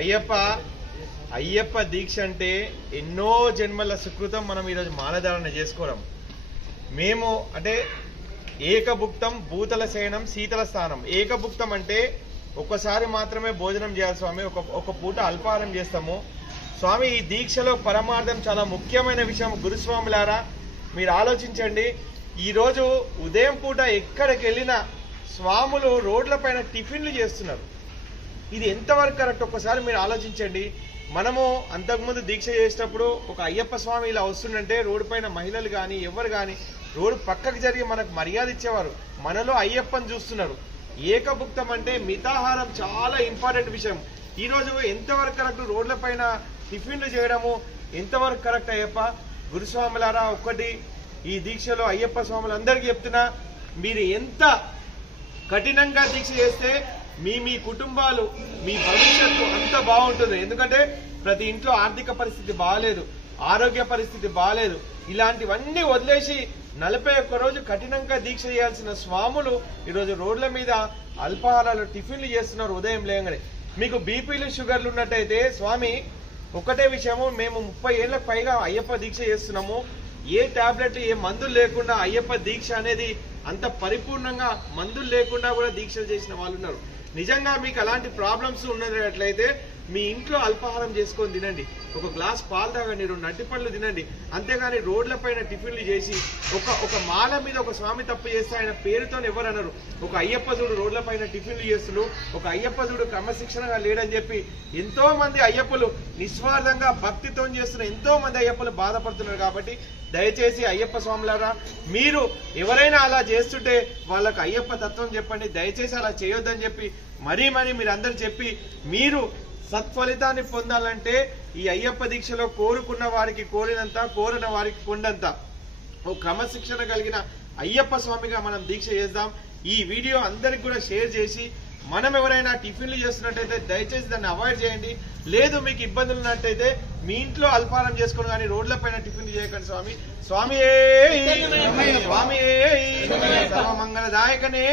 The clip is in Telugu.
అయ్యప్ప అయ్యప్ప దీక్ష అంటే ఎన్నో జన్మల సుకృతం మనం ఈరోజు మాలధారణ చేసుకోవడం. మేము అంటే ఏకభుక్తం భూతల శయనం శీతల స్థానం. ఏకభుక్తం అంటే ఒక్కసారి మాత్రమే భోజనం చేయాలి స్వామి, ఒక పూట అల్పాహారం చేస్తాము స్వామి. ఈ దీక్షలో పరమార్థం చాలా ముఖ్యమైన విషయం. గురుస్వాములారా మీరు ఆలోచించండి, ఈరోజు ఉదయం పూట ఎక్కడికి వెళ్ళినా స్వాములు రోడ్లపైన టిఫిన్లు చేస్తున్నారు. ఇది ఎంతవరకు కరెక్ట్ ఒక్కసారి మీరు ఆలోచించండి. మనము అంతకుముందు దీక్ష చేసేటప్పుడు ఒక అయ్యప్ప స్వామి ఇలా వస్తుందంటే రోడ్డు పైన మహిళలు కానీ ఎవరు కానీ రోడ్డు పక్కకు జరిగి మనకు మర్యాద ఇచ్చేవారు. మనలో అయ్యప్పని చూస్తున్నారు. ఏకభుక్తం అంటే మితాహారం చాలా ఇంపార్టెంట్ విషయం. ఈరోజు ఎంతవరకు కరెక్ట్ రోడ్ల పైన టిఫిన్లు చేయడము ఎంతవరకు కరెక్ట్ అయ్యప్ప? గురుస్వాములారా ఒక్కటి ఈ దీక్షలో అయ్యప్ప స్వాములు అందరికీ చెప్తున్నా, మీరు ఎంత కఠినంగా దీక్ష చేస్తే మీ కుటుంబాలు మీ భవిష్యత్తు అంత బాగుంటుంది. ఎందుకంటే ప్రతి ఇంట్లో ఆర్థిక పరిస్థితి బాగాలేదు, ఆరోగ్య పరిస్థితి బాగాలేదు. ఇలాంటివన్నీ వదిలేసి 41 రోజు కఠినంగా దీక్ష చేయాల్సిన స్వాములు ఈరోజు రోడ్ల మీద అల్పాహారాలు టిఫిన్లు చేస్తున్నారు ఉదయం లేగానే. మీకు బీపీలు షుగర్లు ఉన్నట్టయితే స్వామి ఒకటే విషయము, మేము 30 ఏళ్ళకు పైగా అయ్యప్ప దీక్ష చేస్తున్నాము. ఏ టాబ్లెట్ ఏ మందులు లేకుండా అయ్యప్ప దీక్ష అనేది అంత పరిపూర్ణంగా మందులు లేకుండా కూడా దీక్షలు చేసిన వాళ్ళు ఉన్నారు. నిజంగా మీకు అలాంటి ప్రాబ్లమ్స్ ఉన్నట్లయితే మీ ఇంట్లో అల్పాహారం చేసుకొని తినండి, ఒక గ్లాస్ పాలు తాగండి, 2 అరటి పళ్ళు తినండి. అంతేగాని రోడ్ల పైన టిఫిన్లు చేసి ఒక మాల మీద ఒక స్వామి తప్పు చేస్తే ఆయన పేరుతో ఎవరు అన్నారు. ఒక అయ్యప్ప చూడు రోడ్ల పైన టిఫిన్లు చేస్తున్నారు, ఒక అయ్యప్ప చూడు క్రమశిక్షణగా లేడని చెప్పి ఎంతో మంది అయ్యప్పలు నిస్వార్థంగా భక్తితో చేస్తున్న ఎంతో మంది అయ్యప్పలు బాధపడుతున్నారు. కాబట్టి దయచేసి అయ్యప్ప స్వాములారా మీరు ఎవరైనా అలా చేస్తుంటే వాళ్ళకు అయ్యప్ప తత్వం చెప్పండి, దయచేసి అలా చేయొద్దని చెప్పి మరీ మీరు అందరు చెప్పి మీరు సత్ఫలితాన్ని పొందాలంటే ఈ అయ్యప్ప దీక్షలో కోరుకున్న వారికి కోరినంత, కోరిన వారికి కొండంత ఓ క్రమశిక్షణ కలిగిన అయ్యప్ప స్వామిగా మనం దీక్ష చేద్దాం. ఈ వీడియో అందరికి కూడా షేర్ చేసి మనం ఎవరైనా టిఫిన్లు చేస్తున్నట్టయితే దయచేసి దాన్ని అవాయిడ్ చేయండి. లేదు మీకు ఇబ్బందులు ఉన్నట్టయితే మీ ఇంట్లో అల్పాహారం చేసుకుని కానీ రోడ్ల పైన టిఫిన్లు చేయకండి స్వామి. స్వామి స్వామి సర్వమంగళదాయకనే.